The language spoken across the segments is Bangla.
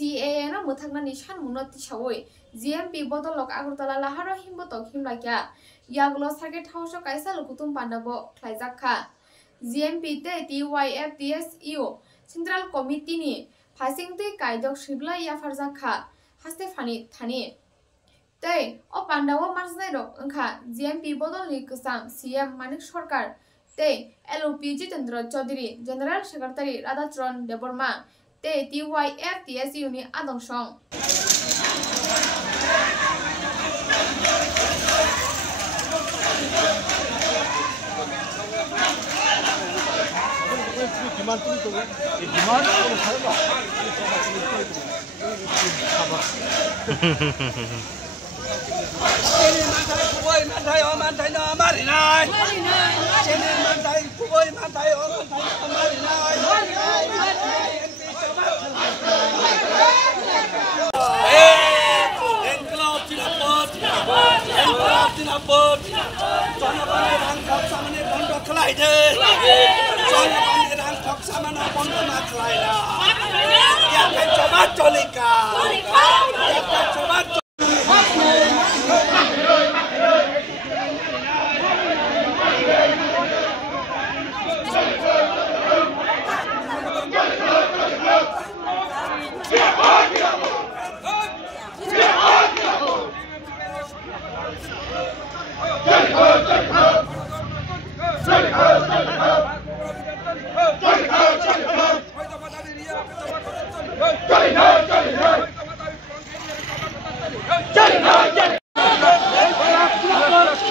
CAA na muthakna nishan munoti sawi GMP bodolok Agartala laharo himbotok himlakya yaglo sarket house kaisa lukutum pandabo khlaijakha GMP te TYFTSU Central Committee ni phasingte kaidok sibla yafarjakha haste phani thani tei o pandawo marjnai rok wngkha GMP bodolni kwcham CM Manik Sarkar tei LOP Jitendra Chaudhary General Secretary Radhachरण Deborma tei TYFTSU ni adongsong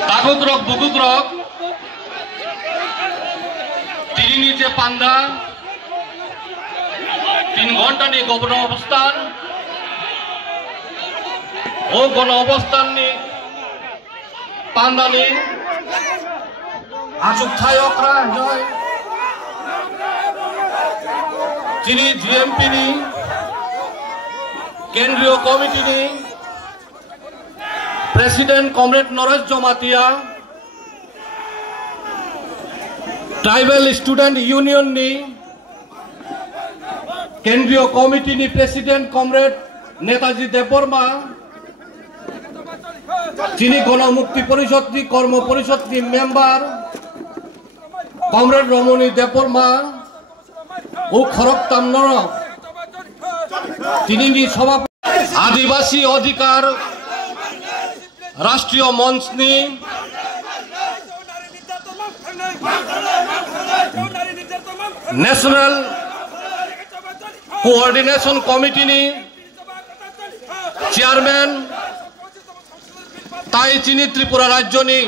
Tagugrok Bugugrok Tiri niche panda 3 ঘন্টা ni গণ অবস্থান ও গণ অবস্থান ni panda ni আসুক থায়করা জয় যিনি GMP ni কেন্দ্রীয় committee ni President Comrade Noresh Jomatia, Tribal Student Union ni Kendriyo Committee ni President Comrade Netaji Deborma, Chini Gonamukti Porishod ni Kormo Porishod ni member Comrade Romoni Deborma, O Khorok Tamnoro, Chini ni Sabhapati Adivasi Adhikar राष्ट्रीय मंच नि नेशनल कोऑर्डिनेशन कमिटी नि चेयरमैन ताई चिनी त्रिपुरा राज्य नि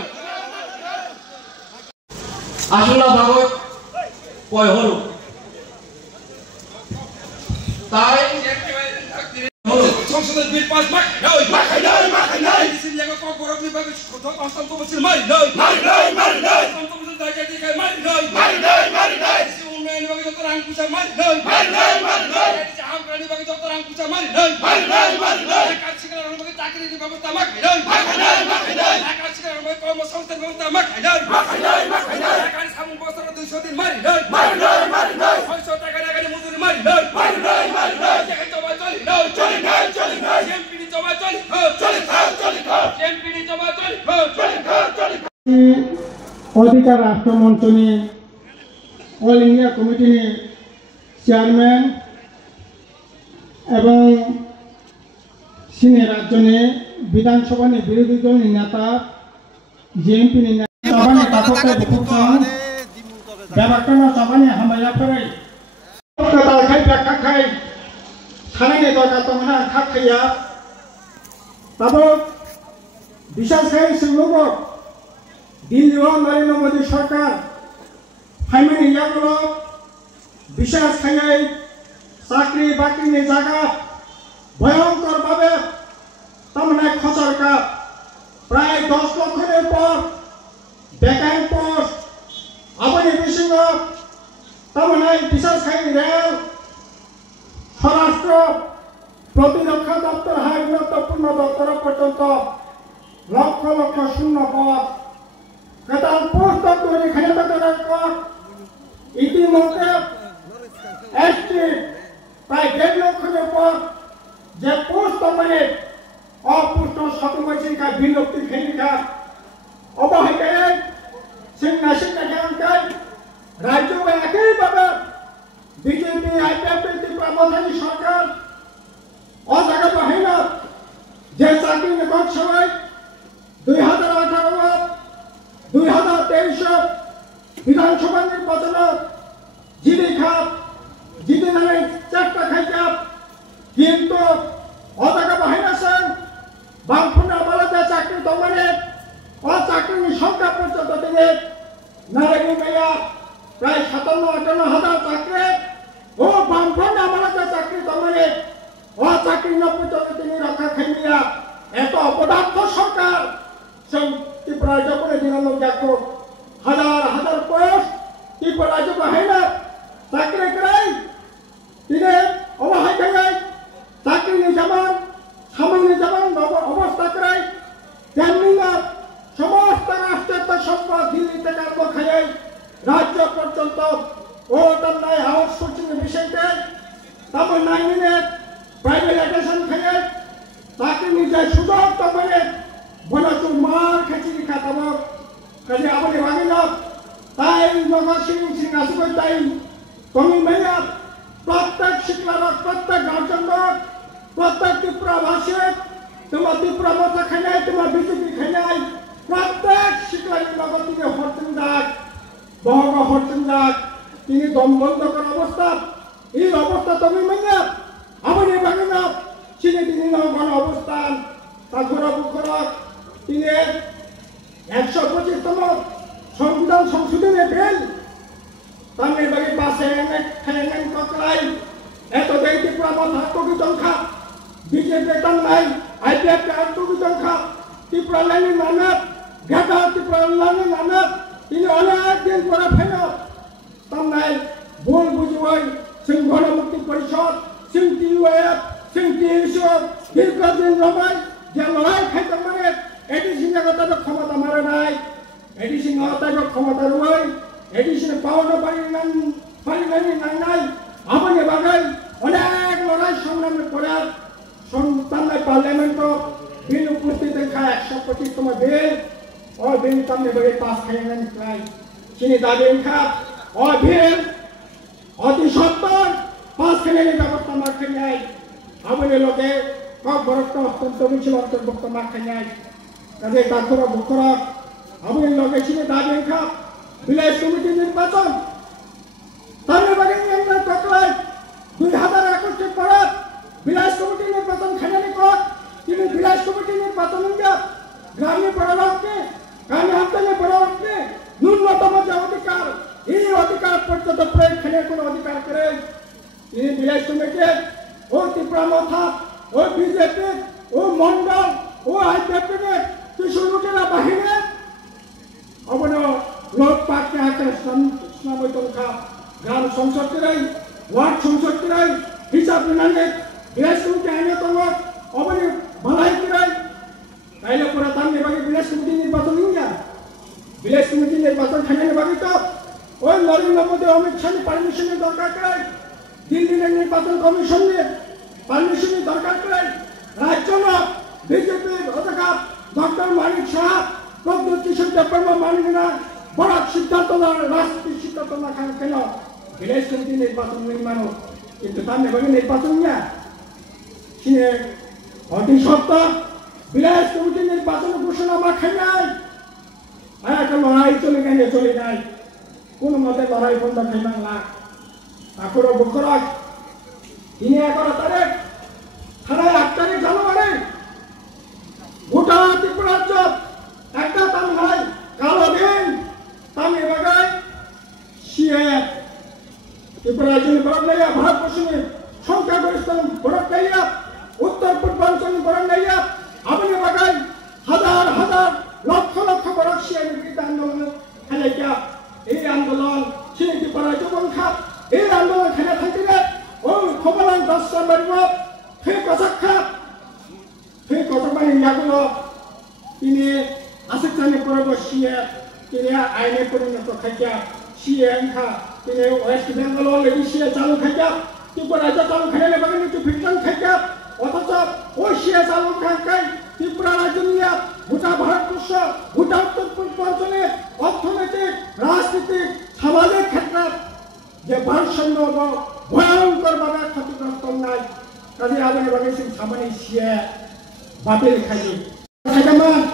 आसुना भागवत कय हरु ताई সংসদের বিল পাস মাখাই দিছিল জায়গা কম করব বিভাগে প্রথম অষ্টম তফসিল মারি নাই অষ্টম তফসিল জায়গা থেকে মারি নাই উন্নয়ন বিভাগে যত রাংকুচা মারি নাই আম প্রাণী বিভাগে যত রাংকুচা মারি নাই কাজ শিক্ষা বিভাগে চাকরি ব্যবস্থা মাখাই নাই কাজ শিক্ষা বিভাগে কর্মসংস্থান ব্যবস্থা মাখাই নাই কাজ সামন বছর 200 দিন মারি নাই 600 টাকা টাকা মজুরি মারি নাই টাকা জমা চলি নাই अधिकार राष्ट्र मंच ने ऑल इंडिया कमिटी ने चेयरमैन एवं सीनियर राज्य ने विधानसभा ने विरोधी दल नेता GMP ने सभा ने ताकत बुकुसान बेबाकना सभा ने हमाया फराई कता खाई रखा खाई खाने ने तो का मना खा खया तब विशेष खाई सिंगलों दिल्ली नरेंद्र मोदी सरकार फाइमेनी यागलो विशेष खाई चाकरी बाकरी ने जागा भयंकर भावे तमने खसर का प्राय 10 लाख पर बेकार पोस्ट अपनी विषय तमने विशेष खाई रेल स्वराष्ट्र प्रतिरक्षा दफ्तर है गुरुत्वपूर्ण दफ्तर पर्यंत लक्ष लक्ष शून्य पद कतार पोस्ट तैरी खाने इतिमध्ये एसटी प्राय 1.5 लाख মানে অপুষ্ট সকমচিকা বিলুপ্তি খেলিকা অবহেলায় সিংনা সিংনাকে রাজ্য একইভাবে বিজেপি আইপিএফ ত্রিপুরাবাসী সরকার অজায়গা বাহিনী যে চাকরি নিয়োগ সবাই 2018 2023 বিধানসভা নির্বাচন জিদি নামে চেষ্টা খাইছে কিন্তু অজায়গা বাহিনী আছেন বামপন্থী আদালতে চাকরি দমনে চাকরির সংখ্যা পর্যন্ত তিনি নারায়ণ মেয়া প্রায় 57-58 চাকরি ও বামপন্থী আদালতে চাকরি দমনে চাকরি পর্যন্ত তিনি রক্ষা খাইয়া এত অপদার্থ সরকার ত্রিপুরা রাজ্য করে দিলাম দেখো হাজার পোস্ট ত্রিপুরা রাজ্য বাহিনী চাকরি করাই তিনি অবহেলায় চাকরি যেমন সামান্য যেমন অবস্থা করাই তেমনি না সমস্ত রাষ্ট্রের সম্পদ দিল্লি থেকে আরম্ভ খাই রাজ্য পর্যন্ত ও তার নাই আউটসোর্সিং বিষয়তে তারপর 9 মিনিট প্রাইভেটাইজেশন খাই চাকরি নিজের সুযোগ তখন বনচু মার খেচিরি খাতাব কাজে আমাদের বাঙিল তাই নগর সিং আসবে তাই তুমি মেয়া প্রত্যেক শিক্ষার প্রত্যেক গার্জেন প্রত্যেক ত্রিপুরা ভাষী তোমার ত্রিপুরা মতো খাই তোমার বিজেপি খাই প্রত্যেক শিক্ষার নগর তিনি হরতেন ডাক বহগ হরতেন ডাক তিনি দম বন্ধ করার অবস্থা এই অবস্থা তুমি মেয়া আমাদের বাঙিল চিনি তিনি গণ অবস্থান তারপর বুকরক তিনি 125তম সংবিধান সংশোধনের বিল তামিল বাড়ির পাশে এনে ককলাই এত দেই ত্রিপুরা মধ্যে কোটি সংখ্যা বিজেপি তার নাই আইপিএফ কোটি সংখ্যা ত্রিপুরা লাইনের নামে ঘাটা ত্রিপুরা লাইনের নামে তিনি অনেক দিন পরে ফেল তার নাই ভুল বুঝুয়াই সিং গণমুক্তি পরিষদ সিং টিউএফ সিং টিএসও দীর্ঘদিন লড়াই যে লড়াই খাইতে মানে এডিসি তাদের ক্ষমতা মারে নাই এডিসি তাদের ক্ষমতা রুয়াই এডিসি পাওয়ানো পারি নাই আমাদের বাগাই অনেক লড়াই সংগ্রামের পরে তার পার্লামেন্ট বিল উপস্থিত দেখা 125তম বিল ও বিল তামনে বাড়ি পাস খাই নাই চিনি দাবি খা ও বিল অতি সত্তর পাস খাই ব্যবস্থা মার খাই নাই আমাদের লোকে কক বরফ অত্যন্ত মিছিল অন্তর্ভুক্ত মার খাই নাই কাজে তারপর বুকরক আমাদের লোকে চিনি দাবি খা বিলাস কমিটি নির্বাচন তামনে বাড়ি ককলাই 2021 পরে বিলাস কমিটি নির্বাচন খাইনি কর তিনি বিলাস কমিটি নির্বাচন গ্রামীণ পড়াকে গ্রামীণ আমদানি পড়াকে ন্যূনতম যে অধিকার এই অধিকার পর্যন্ত প্রয়োগ খেলে কোনো অধিকার করে তিনি বিলাস কমিটি ও ত্রিপুরা মথা ও বিজেপি ও মন্ডল ও আইপিএফ কিছু লোকেরা বাহিনী অবন লোক পার্কে আকার স্নামৈতঙ্কা গ্রাম সংসদ করাই ওয়ার্ড সংসদ করাই হিসাব নাগে বিলাস কমিটি আইনে তোমার অবনি ভালাই করাই তাইলে পরে তার নেবাগে বিলাস কমিটি নির্বাচন নিয়ে বিলাস কমিটি নির্বাচন খানে নেবাগে তো ওই নরেন্দ্র মোদী অমিত শাহ পারমিশনের দরকার করাই দিল্লির নির্বাচন কমিশনের পারমিশনের দরকার করাই রাজ্য না বিজেপির অধিকার ডক্টর মানিক শাহ প্রদ্যুৎ কিশোর দেববর্মা মানিক না বড় সিদ্ধান্ত না রাজনীতির সিদ্ধান্ত না খান কেন বিলাস কমিটি নির্বাচন নির্মাণ কিন্তু তার নেবাগে নির্বাচন নিয়ে সে অতি সত্তর বিলাস কমিটি নির্বাচন ঘোষণা আমার খাই নাই একটা লড়াই চলে যায় কোন মতে লড়াই বন্ধ খাই বাংলা তারপর বুকরক তিনি 11 তারিখ থানায় 8 তারিখ জানুয়ারি গোটা ত্রিপুরা রাজ্য একটা তাম নাই কালো দিন তামি বাগাই সিএ ত্রিপুরা রাজ্যের বরফ লাইয়া ভারতবর্ষের সংখ্যাগরিষ্ঠ বরফ লাইয়া উত্তর পূর্বাঞ্চল বরফ লাইয়া আপনি বাগাই হাজার লক্ষ বরফ সিএ বিরুদ্ধে আন্দোলন খেলাইয়া এই আন্দোলন সিএ ত্রিপুরা রাজ্য বংশা এই আন্দোলন খেলা থাকিলে ও খবরান 10 মারিব সেই কথাবাণী ইয়াগুলো তিনি আসিকচানি পরব সিএ তিনি আইনে পরিণত খাইয়া সিএ আঙ্খা তিনি ওয়েস্ট বেঙ্গল লেগি সিএ চালু খাইয়া ত্রিপুরা রাজ্য চালু খাইলে বাগান একটু ফিটন খাইয়া অথচ ওই tadi abang yang bagi sing sama ni sia batil kaji. Kajaman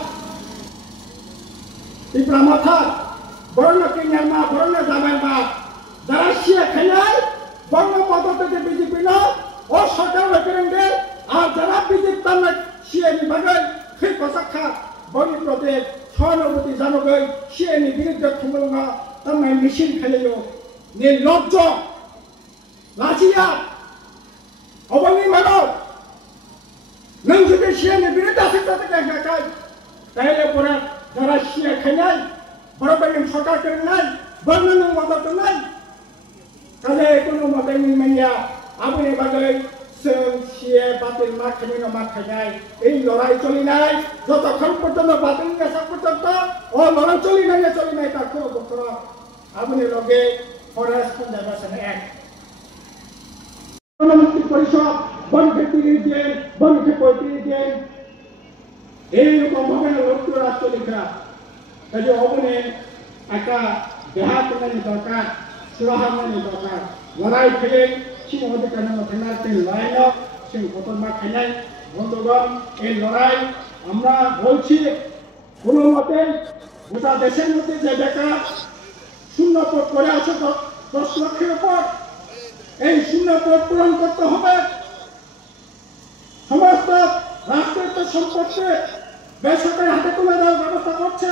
di Pramotha, borona kenyama, borona zaman ba, darah sia kanyai, borona motor tu BJP na, oh सरकार करेंगे और जरा BJP तक sia ni bagai फिर कसखा बनी प्रदेश सहानुभूति जानोगै sia ni बिरुद्ध थुमलंगा तमाय मिशन खालियो ने लज्जा लाजिया अबंगी मानो नों जुदि sia ni बिरुद्ध सिद्धांत गायगाय ताइले पुरा जरा sia खानाय बरबायनि सरकार करेंनाय बरनो मदद करनाय काले कोनो मदद नि मानिया आबुनि बागै जों sia बातिल मा खानाय मा खानाय এই লড়াই চলি নাই যতক্ষণ পর্যন্ত বাতিল নেশা পর্যন্ত ও লড়াই চলি নাই তার কোনো বক্তব্য আপনি লগে ফরেস্ট কনজারভেশন অ্যাক্ট মন্ত্রী পরিষদ বনকে 30 দিন বনকে 35 দিন এইরকম ভাবে লোকরা চলিকা কাজে অবনে একটা দেহা করতে দরকার সুরাহা মানে দরকার লড়াই খেলে সিংহ অধিকার মধ্যে লাইন সিং ঘটনা খাইনাই বন্ধুগণ এই লড়াই আমরা বলছি কোনো মতে গোটা দেশের মধ্যে যে বেকার শূন্য পদ পড়ে আছে 10 লক্ষের উপর এই শূন্য পদ পূরণ করতে হবে সমস্ত রাষ্ট্রায়ত্ত সম্পত্তি বেসরকারি হাতে তুলে দেওয়ার ব্যবস্থা করছে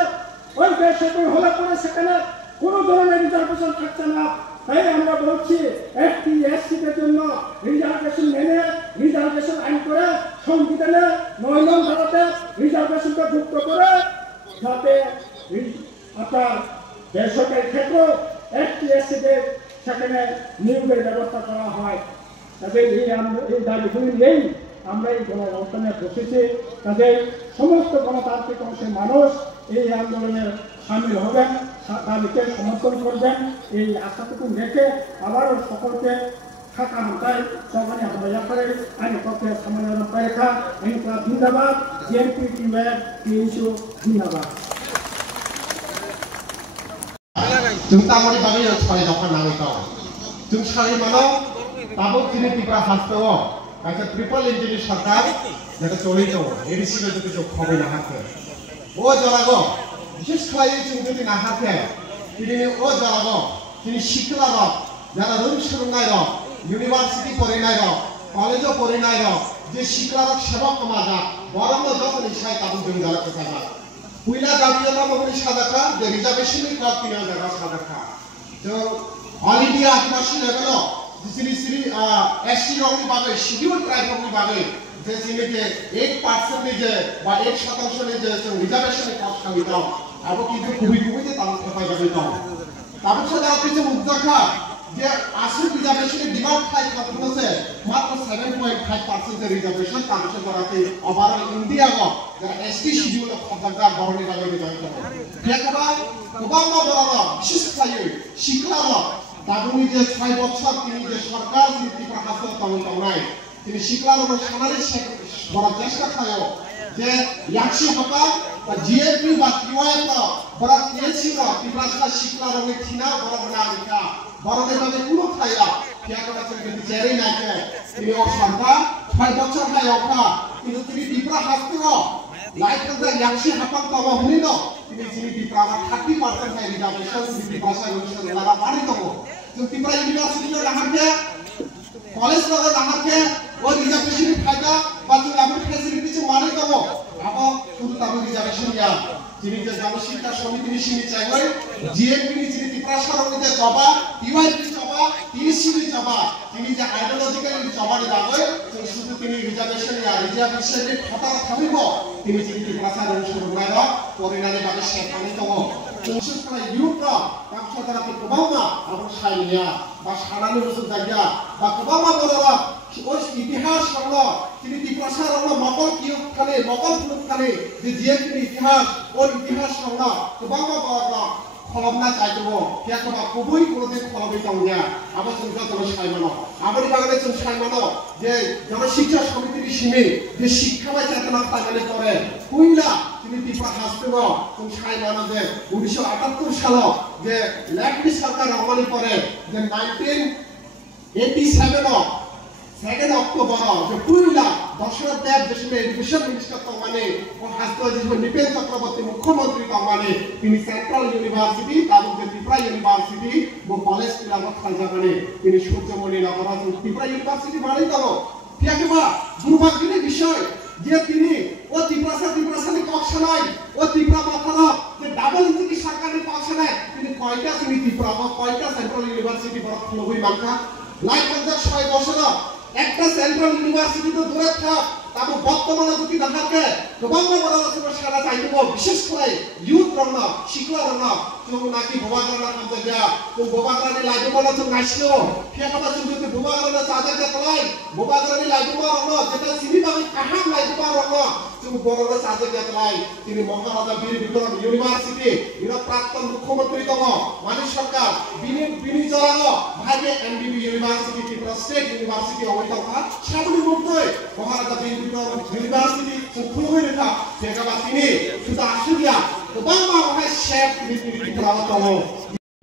ওই বেসরকারি হলে পরে সেখানে কোনো ধরনের রিজার্ভেশন থাকছে না তাই আমরা বলছি এসটি এসসিদের জন্য রিজার্ভেশন মেনে রিজার্ভেশন আইন করে সংবিধানে 9 নং ধারাতে রিজার্ভেশনকে যুক্ত করে যাতে আপনার বেসরকারি ক্ষেত্র এসটি এসসিদের সেখানে নিয়োগের ব্যবস্থা করা হয় তাদের এই দাবিগুলি নেই আমরা এই গণঅভ্যুত্থানে বসেছি তাদের সমস্ত গণতান্ত্রিক অংশের মানুষ এই আন্দোলনে সামিল হবেন দাবিকে সমর্থন করবেন এই আশাটুকু রেখে আবারও সকলকে থাকা মাথায় সবাই হামলা করে আইন পক্ষে সমাধান রেখা আইন ক্লাব জিন্দাবাদ জিএমপি টিমের টিএসইউ জিন্দাবাদ जों तामनि बागै सावराय दफा नाङै दं जों सावराय मानो दाबो दिनै टिका हास्ताव कासे ट्रिपल इन्जिननि सरकार जेटा चलै दं एडिसिबो जुदि जों खबायनो हाखो ओ जरागो বিশেষ खालायै जों जुदि नाहाखे दिनै ओ जरागो दिनै शिक्षा रक যারা রোম सोलोंनाय रक ইউনিভার্সিটি फरायनाय रक कलेजो फरायनाय रक जे शिक्षा रक सेवा समाजा बरमनो जतनि साय ताबो जों जरा कसाजा पुइला गाबियाता महनि सादाखा जे रिजार्भेशननि क्लाब किनो जागा सादाखा जो ऑल इंडिया आदिवासी लेभेलाव जिसिनि सिरि एसटी रकनि बागै शिडिउल ट्राइब रकनि बागै जे जोंनि जे 8% नि जे बा 1% नि जे जों रिजार्भेशननि क्लाब खालि दं आबो किन्तु गुबै जे ताबो खबाय जाबाय दं ताबो सादा पिছে मुक्ताखा যে আসল রিজার্ভেশনের ডিমান্ড খাই কতছে মাত্র 7.5% এর রিজার্ভেশন কাউন্সিল করাতে ওভারঅল ইন্ডিয়া গো যারা এসটি শিডিউল খবরদার বরণি লাগে জয়েন করে দেখবা গোবাংমা বড় বিশেষ খাই শিক্ষার দাবুনি যে 6 বছর তিনি যে সরকার নীতি প্রকাশন তমনাই তিনি শিক্ষার সামাজিক বড় চেষ্টা খায় যে ইয়াকশি হকা বা জিএপি বা টিওয়াই বড় টিএসসি ত্রিপুরা শিক্ষার রঙে থিনা বড় বড় আলিকা বড়দের মধ্যে কোনো খাইয়া কিয়াকটা থেকে বিচারই নাইকে তিনি ও সরকার 6 বছর নাই ওখা কিন্তু তিনি ত্রিপুরা হাসতো লাইকটা ইয়াকশি হাপাক তবা হইল তিনি যিনি ত্রিপুরা 30% নাই রিজার্ভেশন ত্রিপুরা ভাষা লাগা পারি তো ত্রিপুরা ইউনিভার্সিটি রাহাকে কলেজ লগা রাহাকে ও রিজার্ভেশন ফায়দা বা তুমি আপনি ফ্যাসিলিটি যে মানে দেব আবা শুধু তাবো রিজার্ভেশন ইয়া যিনি যে জনশিক্ষা সমিতির সিমি চাইবে জিএমপি নি যিনি ত্রিপুরা সরকারে জবা টিওয়াইপি জবা টিএসসি জবা তিনি যে আইডিওলজিক্যালি জবানি দাবে শুধু তিনি রিজার্ভেশন ইয়া রিজার্ভেশনের খাতা থামিব তিনি যিনি ত্রিপুরা সরকারের সরকার পরিণামে বাগে শেখানি দङ বিশেষ করে ইউথরা কামসাদারাতে গোবাংমা আবো সাইনিয়া বা সারানি বছর জায়গা বা গোবাংমা বড়রা ওই ইতিহাস সংগ্রহ তিনি ত্রিপুরা সরকার মকল কিউ খানে মকল ফুল খানে যে জিএমপি ইতিহাস ওর ইতিহাস সংগ্রহ গোবাংমা বড়রা খলমনা চাইবো কিয়াকবা কবই কোনদিন খলবই দংয়া আবো जों যতন সাইমানো আবরি বাগানে जों সাইমানো যে জনশিক্ষা সমিতির সিমি যে শিক্ষাবাই চেতনা পালন করে কইলা তিনি ত্রিপুরা হাসতো जों সাইমানো যে 1978 সাল যে লেফট সরকার আমলি করে যে 1987 2 অক্টোবর যে পুরুলা দশরথ দেব দেশে এডুকেশন মিনিস্টার তমানে ও হাসতো যে নিপেন চক্রবর্তী মুখ্যমন্ত্রী তমানে তিনি সেন্ট্রাল ইউনিভার্সিটি তারপর যে ত্রিপুরা ইউনিভার্সিটি ও কলেজ টিলাম খালজামানে তিনি সূর্যমণি নগরাজ ত্রিপুরা ইউনিভার্সিটি মানেই তো ঠিকবা দুর্ভাগ্যের বিষয় যে তিনি ও ত্রিপুরাসানি কক্সনাই ও ত্রিপুরা মাথারা যে ডাবল ইঞ্জিনি সরকারি কক্সনাই তিনি কয়টা তিনি ত্রিপুরা বা কয়টা সেন্ট্রাল ইউনিভার্সিটি বড় নবী মানকা লাইক 6 বছর একটা সেন্ট্রাল ইউনিভার্সিটি তো দূরে থাক তারপর বর্তমানে যদি দেখাকে গোবাং বড় সারা চাইব বিশেষ করে ইউথ রং শিক্ষা রং जों नाकी बोबाग्राना खामजाया जों बोबाग्रानि लाइदुमाना जों नायसिनो फेखाबा जों जुदि बोबाग्राना जाजाया तलाय बोबाग्रानि लाइदुमा रंनो जेता सिनि बागै काहाम लाइदुमा रंनो जों बर'नो जाजाया तलाय दिनै महाराजा वीर विक्रम इउनिभार्सिटी इरा प्राक्तन मुख्यमंत्री दङ मानि सरकार बिनि जरानो भागे MBB university Tripura state university अबाय दङा साबुनि मुक्तै Maharaja Bir Vikram university जों खुलुमै रेखा फेखाबा तिनि सुदा आसुरिया गोबां मावहाय शेफ तिनि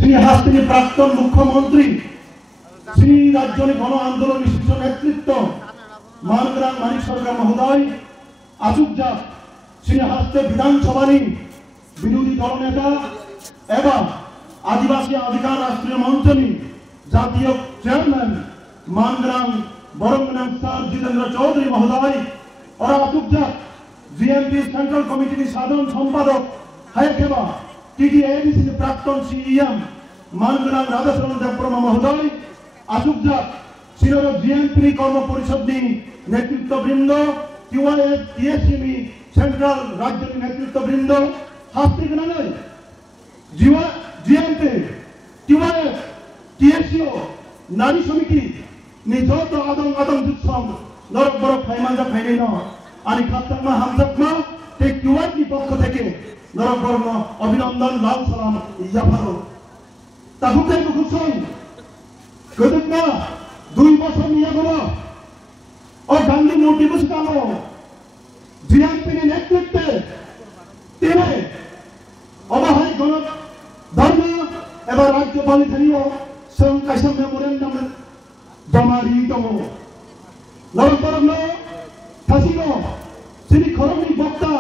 श्री हास्तिनी प्राक्तन मुख्यमंत्री श्री राज्य गण आंदोलन शीर्ष नेतृत्व मानग्राम मानिक सरकार महोदय आचुकजा श्री हास्ते विधानसभा विरोधी दल नेता एवं आदिवासी अधिकार राष्ट्रीय मंच जातीय चेयरमैन मानग्राम बरंगनाम सर जितेंद्र चौधरी महोदय और आचुकजा जीएमपी सेंट्रल कमिटी साधारण संपादक हायकेबा टीडीएडीसी प्राक्तन सीएम मानग्राम राधाशरण देवब्रह्म महोदय आचुकजा श्रीनगर जीएमपी कर्म परिषद नेतृत्ववृंद टीवाईएफ टीएससी सेंट्रल राज्य नेतृत्ववृंद हास्ती जीएमपी टीवाईएफ टीएससीओ नारी समिति निजत आदम आदम जुत्सम नरक बरक फाइमानजा फाइनेन आनी खातमा हामजाकमा ते टीवाईएफ पक्ष থেকে नरकबर्ण अभिनंदन लाल सलाम याफारो ताहुके मुखुसन गदुकना 2 বছর নিয়ে গেল और गांधी मूर्ति बसकालो जीएमपी नेतृत्वे तेरे अबाहाय गण धर्म एवं राज्यपाल थानियो सं कायसा मेमोरेंडम जमारी दङ नरकबर्ण थासिनो सिनि खरमनि बक्ता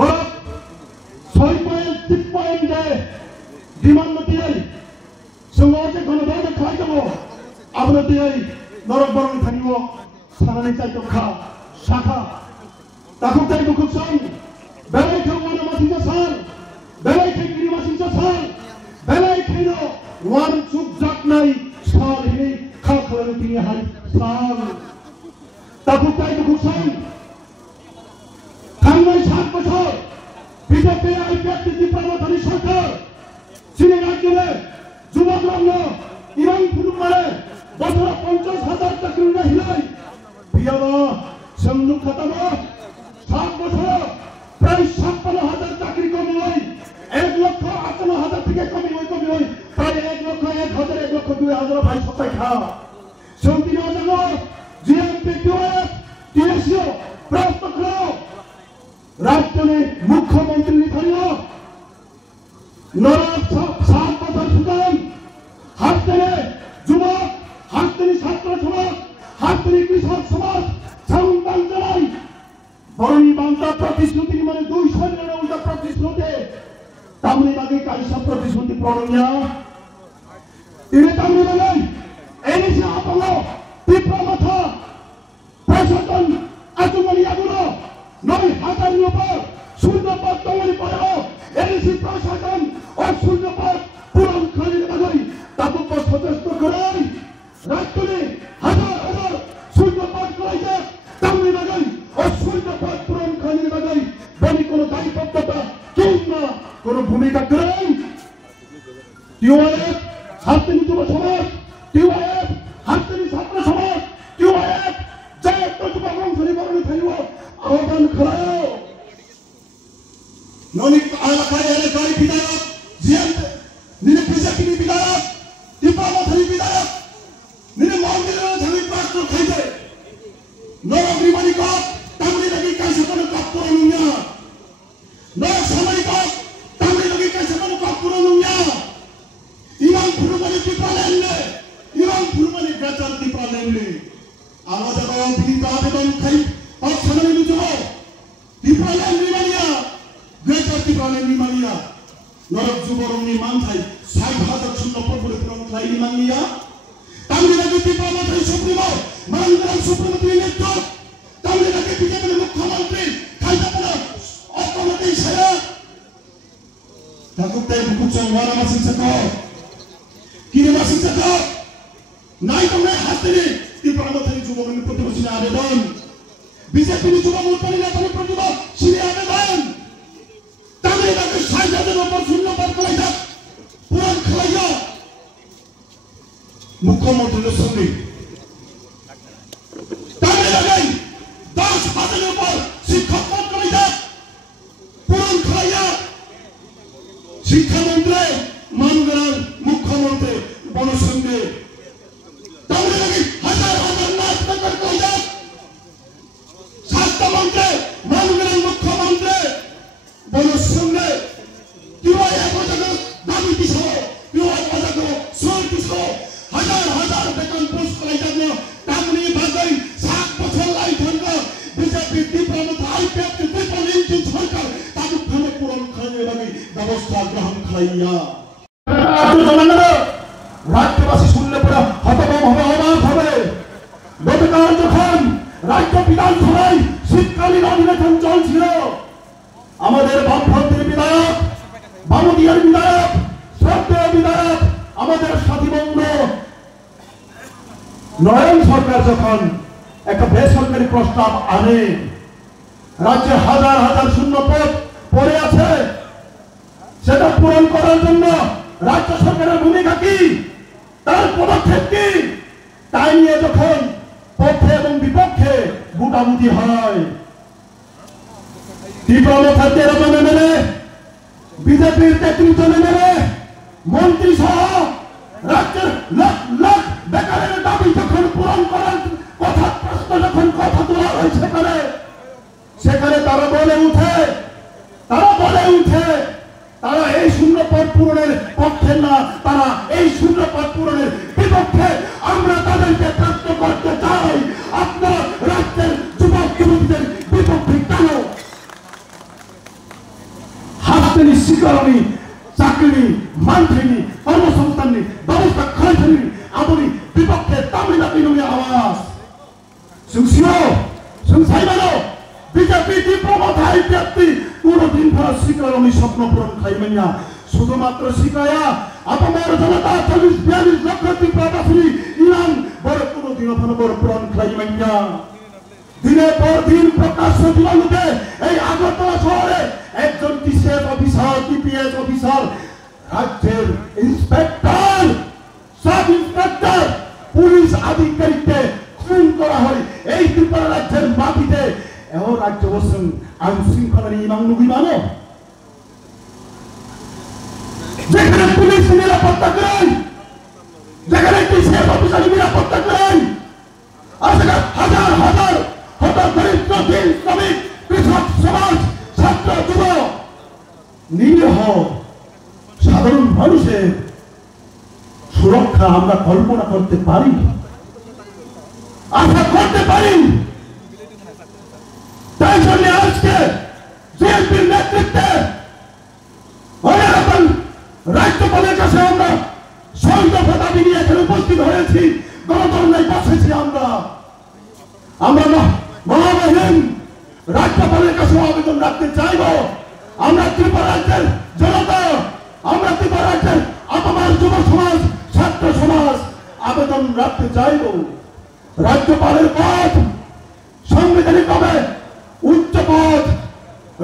बरक 6.3 दे डिमांड दिए संगाचे गणबल खाइ दङ आबनो दिए नरकबरण थानियो सानानै चाइतखा शाखा ताकुताय बुकुसं बेलाय खौवाना मासिंजा सार बेलाय खैगिरि मासिंजा सार बेलाय खैनो वान सुक जाकनाय सार हिनै खाखलानि तिनि हारि सार ताकुताय बुकुसं थांनाय 7 বছর बीजेपी आईपीएफटी त्रिपुरामाथानि सरकार सिने राज्य जुबक रंग इरान फुलुमारे बछरा 50,000 चाकरी हिलाई बियाबा संदु खतमा 7 বছর प्राय 56,000 चाकरी कमी हई 1,58,000 থেকে कमी हई प्राय 1,01,000 भाई सताई खा संति नजर जीएमपी टीआईएफ टीएससीओ प्राप्त करो राज्य ने मुख्यमंत्री निखारियो नरक 7 বছর सुदान हास्तेने जुबक हास्तेनी छात्र समाज हास्तेनी कृषक समाज संतान जनाई बरणी बांता प्रतिश्रुति माने 200 उल्टा प्रतिश्रुति तामनी बागे कायसा प्रतिश्रुति प्रणया इने तामनी बागे एनिसे आपलो त्रिपुरा माथा प्रशासन आचुमनी आगुलो 9,000 ऊपर शून्यपद तैयारी करो एनसी प्रशासन और शून्यपद पूरण खाली लगाई ताकि को सचेत करें राज्य ने हजार शून्यपद कराइए तमनी लगाई और शून्यपद पूरण खाली लगाई बनी कोनो दायित्वता किंवा कोनो भूमिका करें टीआईएफ हास्तिनी युवा समाज टीआईएफ हास्तिनी छात्र समाज टीआईएफ जय प्रतिभा वंशनी बरणी थाइयो आह्वान कराओ नोनिक आलाखाय एलेखाय विधायक जीएम निने बीजेपी विधायक त्रिपुरामाथानि विधायक निने मन्दिरले थानि प्राप्त खाइदे नरग्री मानिक तामनि लागि काइसकन कापुरनुया न सामयिक तामनि लागि काइसकन कापुरनुया इरान फुरुमानि त्रिपुरालेनले इरान फुरुमानि ग्रेटर त्रिपुरालेनले বিনীত আবেদনকারী অর্থনৈতিক যুবক ত্রিপুরাল্যান্ড নির্মাণিয়া গ্রেটার ত্রিপুরাল্যান্ড নির্মাণিয়া নরক যুবরং নির্মাণ থাই 60,000 শূন্য পরপরে পূরণ থাই নির্মাণিয়া তামিলনাড়ু ত্রিপুরাল্যান্ড সুপ্রিমো মানগড় সুপ্রিমো নেতৃত্ব তামিলনাড়ু বিজেপির মুখ্যমন্ত্রী খাইতাপাড়া অর্থনৈতিক সায়া তাকুতাই বুকুচং ওয়ারা মাসিং সাকো কিনে মাসিং সাকো নাই তোমরা হাতে ত্রিপুরাল্যান্ড যুবকের প্রতিবেশী আবেদন বিজেপি যুবক উত্তরী নেতার প্রতিভা সিরিয়া আবেদন তামিলনাড়ু 60,000 উপর শূন্য পদ করাইয়া পূরণ করাইয়া মুখ্যমন্ত্রীর সঙ্গে তামিলনাড়ু 10,000 উপর শিক্ষক পদ করাইয়া পূরণ করাইয়া শিক্ষামন্ত্রী মানগড়ার মুখ্যমন্ত্রী বনসঙ্গে তামিলনাড়ু হাজার হাজার লাখ টাকার করাইয়া স্বাস্থ্যমন্ত্রী মানগড়ার মুখ্যমন্ত্রী বনসঙ্গে কিভাবে একজন দাবি দিছো কিভাবে একজন সর দিছো হাজার হাজার বেতন পোস্ট করাই জন্য তামনি বাজাই 7 বছর লাই থাকব BJP Tripura IPF Tripura engine সরকার তাকে ফেলে পূরণ করার লাগে ব্যবস্থা গ্রহণ করাইয়া রাজ্যবাসী শুনলে পরে হতভম্ব হবে অবাক হবে গতকাল যখন রাজ্য বিধানসভায় শীতকালীন অধিবেশন চলছিল আমাদের বামফ্রন্টের বিধায়ক বামুদিয়ার বিধায়ক শ্রদ্ধেয় বিধায়ক আমাদের সাথী বন্ধু নয়ন সরকার যখন একটা বেসরকারি প্রস্তাব আনে রাজ্যে হাজার হাজার শূন্য পদ পড়ে আছে সেটা পূরণ করার জন্য রাজ্য সরকারের ভূমিকা কি তার পদক্ষেপ কি তাই নিয়ে যখন পক্ষে এবং বিপক্ষে বুটাবুটি হয় বিজেপির নেতৃত্ব নেমে মন্ত্রী সহ রাজ্যের লাখ লাখ বেকারের দাবি যখন পূরণ করার কথা প্রশ্ন যখন কথা তোলা হয় সেখানে তারা বলে উঠে তারা এই শূন্য পদ পূরণের পক্ষে না তারা এই শূন্য পদ পূরণের বিপক্ষে আমরা তাদেরকে প্রশ্ন করতে চাই আপনার রাজ্যের যুবক যুবতীদের বিপক্ষে কেন হাসতেনি শিকারণী চাকরি মানতেনি কর্মসংস্থানী ব্যবস্থা খাইতেনি আপনি বিপক্ষে তামিলনাড়ু আওয়াজ শুনছিও শুনছাইবানো বিজেপি ত্রিপুরা ব্যক্তি কোনদিন ভারত শিকারণী স্বপ্ন পূরণ খাইবেন না শুধুমাত্র শিকায়া আপনার জনতা 40-42 লক্ষ ত্রিপুরাবাসী ইরান বড় কোনদিন বড় পূরণ খাইবেন না দিনের পর দিন প্রকাশ্য দিবালোকে এই আগরতলা শহরে একজন টিসিএস অফিসার টিপিএস অফিসার রাজ্যের ইন্সপেক্টর সাব ইন্সপেক্টর পুলিশ আধিকারিককে খুন করা হয় এই ত্রিপুরা রাজ্যের মাটিতে এও রাজ্য বসেন আইন শৃঙ্খলা নিয়মানুগিমানো যেখানে পুলিশ নিরাপত্তা করেন যেখানে টিসিএস অফিসার নিরাপত্তা করেন আজকে হাজার হাজার হতদরিদ্র দিন শ্রমিক কৃষক সমাজ ছাত্র যুব নিরীহ সাধারণ মানুষের সুরক্ষা আমরা কল্পনা করতে পারি আশা করতে পারি তাই জন্য আজকে বিএনপির নেতৃত্বে রাজ্যপালের কাছে আমরা শহীদ দাবি নিয়ে এখানে উপস্থিত হয়েছি গণতন্ত্রে বসেছি আমরা মহামহিম রাজ্যপালের কাছে আবেদন রাখতে চাইব আমরা ত্রিপুরা রাজ্যের জনতা আমরা ত্রিপুরা রাজ্যের আপামার যুব সমাজ ছাত্র সমাজ আবেদন রাখতে চাইব রাজ্যপালের পদ সাংবিধানিকভাবে উচ্চ পদ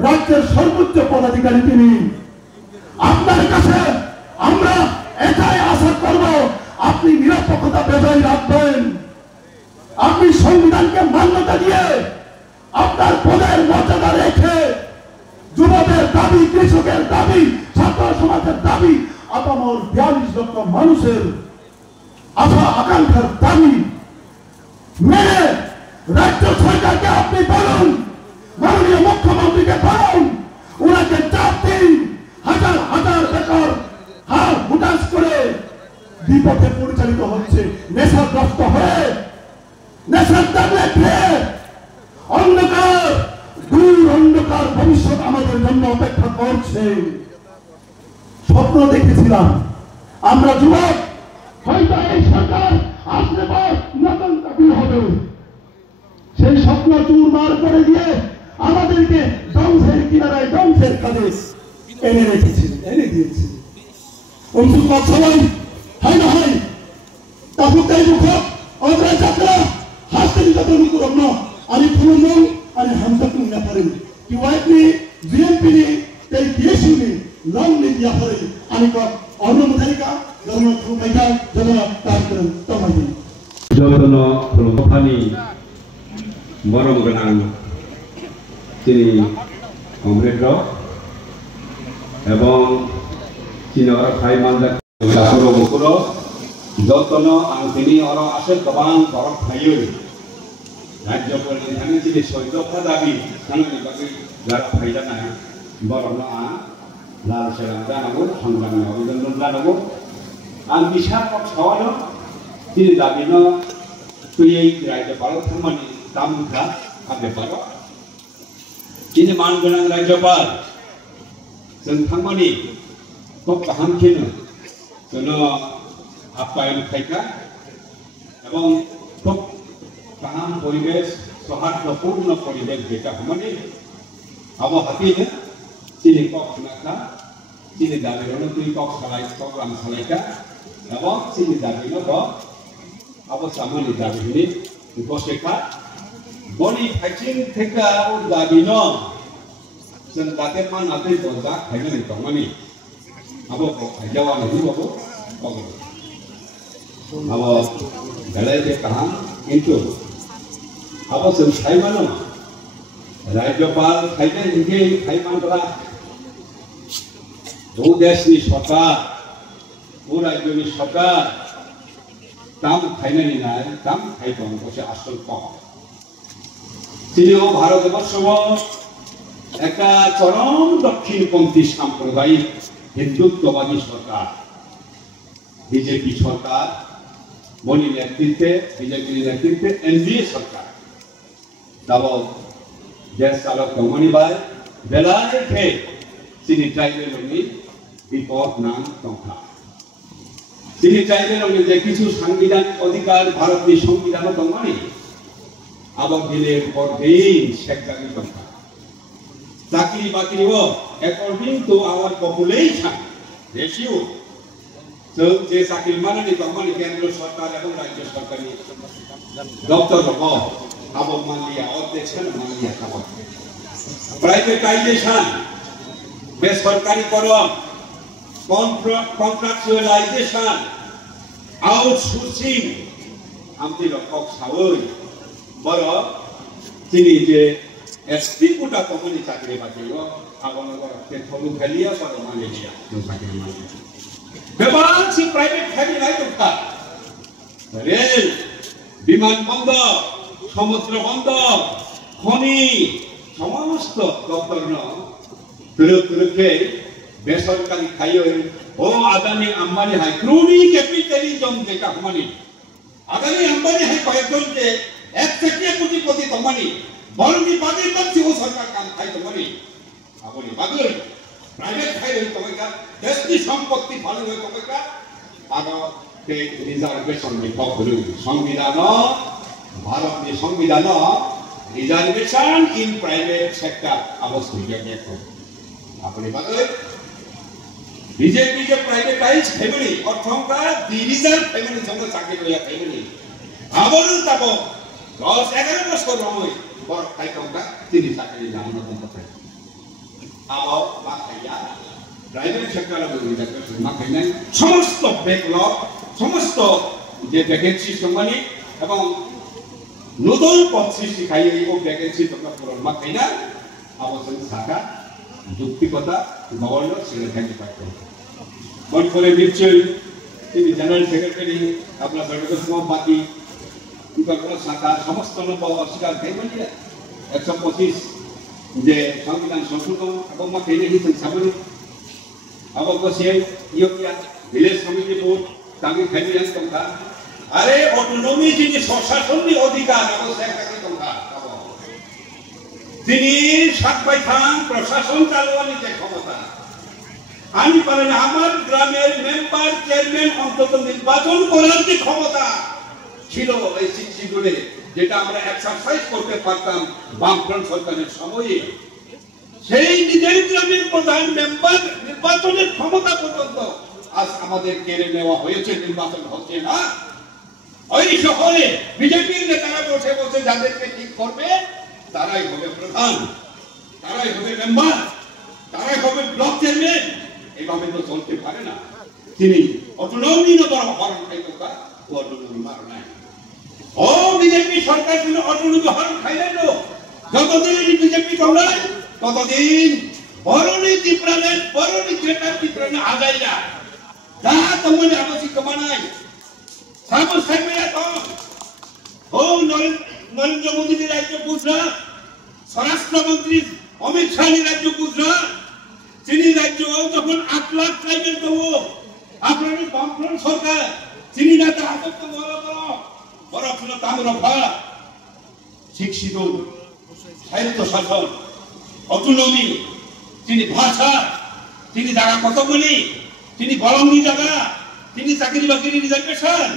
রাজ্যের সর্বোচ্চ পদাধিকারী তিনি আপনার কাছে আমরা এটাই আশা করব আপনি নিরপেক্ষতা বজায় রাখবেন আপনি সংবিধানকে মান্যতা দিয়ে আপনার পদের মর্যাদা রেখে যুবদের দাবি কৃষকের দাবি ছাত্র সমাজের দাবি আপামর 42 লক্ষ মানুষের আশা আকাঙ্ক্ষার দাবি মেনে রাজ্য সরকারকে আপনি বলুন মাননীয় মুখ্যমন্ত্রীকে বলুন ওনাকে চাপ দিন হাজার হাজার বেকার হার হুটাস করে বিপথে পরিচালিত হচ্ছে নেশাগ্রস্ত হয়ে নেশার টানে অন্ধকার দূর অন্ধকার ভবিষ্যৎ আমাদের জন্য অপেক্ষা করছে। স্বপ্ন দেখেছিলাম আমরা যুবক হয়তো এই সরকার আসলে পর নতুন চাকরি হবে, সেই স্বপ্ন চুরমার করে দিয়ে আমাদেরকে ধ্বংসের কিনারায় ধ্বংসের কাজে এনে দিয়েছে। untuk sawai hai na hai tapi kai buka orang cakra hasti di dalam kurangnya ani pulung ani hamzat punya parin kiwait ni GMP ni dari PSU ni long ni dia parin ani ko orang mereka dalam mereka dalam tarikh tamai jodono pelopani borong genang sini komplekro এবং Cina khai mandat dakuro bukuro jotono angkini orang asal kebang korok kayu rajya pemerintahan ini soito padabi karena dibagi garap kaidana borong a lalu serangga nago sanggang nago dan nago ang bisa kok sawalo tidak dabino tuyai rajya palo thamani tamka abe palo ini mangunang rajya pal जों थांमानि খুব গাহামখিনো যেন আপ্যায়ন থাকা এবং খুব গাহাম পরিবেশ সৌহার্দ্যপূর্ণ পরিবেশ যেটা হমানি আবো হাতিনে চিনি কক নাকা চিনি দাবিরনো তুই কক সালাই প্রোগ্রাম সালাইকা এবং চিনি দাবিনো ব আবো সামনি দাবিনি বসেকা বনি ফাইচিং থেকে ও দাবিনো जों दाते मान आते बोलता खाइनो नहीं कमानी अब को खाइजावा नहीं बाबू बाबू अब गले के कहा किंतु अब जों खाइमानो राज्यपाल खाइने इनके खाइमानरा दो देश नि सरकार वो राज्य नि सरकार काम खाइने नि ना काम खाइबो को आसल को सिनियो भारत वर्ष একটা চরম দক্ষিণপন্থী সাম্প্রদায়িক হিন্দুত্ববাদী সরকার বিজেপি সরকার মনি নেতৃত্বে বিজেপির নেতৃত্বে এনডিএ সরকার তব দেশ চালক মনিবাই বেলায় খে চিনি ট্রাইবেলনি বিপদ নাম সংখ্যা চিনি ট্রাইবেলনি যে কিছু সাংবিধানিক অধিকার ভারতীয় সংবিধান দমনি আবার দিনের পর দিন সেক্টরি সংখ্যা চাকরি বাকরি ও according to our population ratio যে চাকরি মানে তখন কেন্দ্র সরকার এবং রাজ্য সরকারি দপ্তর আবো মানলিয়া অধ্যক্ষ মানলিয়া খাবার প্রাইভেটাইজেশন বেসরকারিকরণ কন্ট্রাকচুয়ালাইজেশন আউটসোর্সিং আমতি রক্ষক সাওই বড় তিনি যে एसपी कोटा कमनी चाकरी बाकीयो आबनगर के थलु खेलिया पर मानेलिया जो चाकरी माने बेबान सी प्राइवेट फैमिली নাই তোটা রেল বিমানবন্দর সমুদ্র বন্দর খনি সমস্ত দপ্তর ন তুরুকে বেসরকারি খাইও ও আদানি আম্বানি হাই ক্রোনি ক্যাপিটালিজম যেটা হমানি আদানি আম্বানি হাই কয়েকজন যে 1 থেকে কোটি তমানি বলনি বাগের মধ্যে ও সরকার কাম খাই তো বলি আপনি বাগের প্রাইভেট খাই হই তো কইকা দেশনি সম্পত্তি ভালো হই তো কইকা আদা তে রিজার্ভেশন নি পকরু সংবিধান ভারতীয় সংবিধান রিজার্ভেশন ইন প্রাইভেট সেক্টর অবশ্যই দেখো আপনি বাগের বিজেপি যে প্রাইভেটাইজ ফ্যামিলি অর্থকা দি রিজার্ভ ফ্যামিলি জন্য চাকরি করিয়া ফ্যামিলি আবরু তাবো 10-11 বছর সময় বড় খাই কমকা তিনি চাকরি জানো করতে আবার মাখাইয়া প্রাইভেট সেক্টরে রিজার্ভেশন মাখাইনা সমস্ত ব্যাকলগ সমস্ত যে ভ্যাকেন্সি সম্মানি এবং নতুন পদ সৃষ্টি খাই ও ভ্যাকেন্সি তোমরা পূরণ মাখাইনা আবশ্যক শাখা যুক্তিকতা গভর্নর সেটা থাকি পাইতো বড় করে নিশ্চয়ই তিনি জেনারেল সেক্রেটারি আপনার সরকার সব বাকি শাখা সমস্ত অস্বীকার খাইবেন 125 যে সংবিধান সংশোধন এবং মাখাইনে হিসেবে সাবনি আবার সে ইয়োকিয়া ভিলেজ কমিটি বোর্ড তাকে খাইবেন তোমরা আরে অটোনমি যিনি স্বশাসনী অধিকার তিনি সাতপাই থান প্রশাসন চালানোর যে ক্ষমতা আমি পারেন আমার গ্রামের মেম্বার চেয়ারম্যান অন্তত নির্বাচন করার যে ক্ষমতা ছিল এই শিডিউলে, যেটা আমরা এক্সারসাইজ করতে পারতাম বামফ্রন্ট সরকারের সময়ে, সেই নিজের গ্রামের প্রধান মেম্বার নির্বাচনের ক্ষমতা পর্যন্ত আজ আমাদের কেড়ে নেওয়া হয়েছে। নির্বাচন হচ্ছে না। ওই শহরে বিজেপির নেতারা বসে বসে যাদেরকে ঠিক করবে তারাই হবে প্রধান, তারাই হবে মেম্বার, তারাই হবে ব্লক চেয়ারম্যান। এইভাবে তো চলতে পারে না। তিনি অটোনমি হরণ খাইতে অটোনমি মার নাই। ও বিজেপি সরকার তিনি অটোনমি হরণ খাইলেন। যতদিন বিজেপি কংগ্রেস ততদিন বরণী ত্রিপুরানের বরণী গ্রেটার ত্রিপুরানে আগাই না। যা তোমার আবাসিক কমানাই সামস থাকবে এখন। ও নরেন্দ্র মোদীর রাজ্য গুজরাট, স্বরাষ্ট্রমন্ত্রী অমিত শাহের রাজ্য গুজরাট, তিনি রাজ্য যখন 8 লাখ ট্রাইবেল দেবো আপনার বামফ্রন্ট সরকার তিনি না তার হাতে বড় ছিল তাম্রভা শিক্ষিত সাহিত্য শাসন অটোনমি, তিনি ভাষা, তিনি জায়গা কত বলি, তিনি বরঙ্গি জায়গা, তিনি চাকরি বাকরি রিজার্ভেশন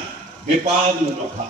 বেপার রখা।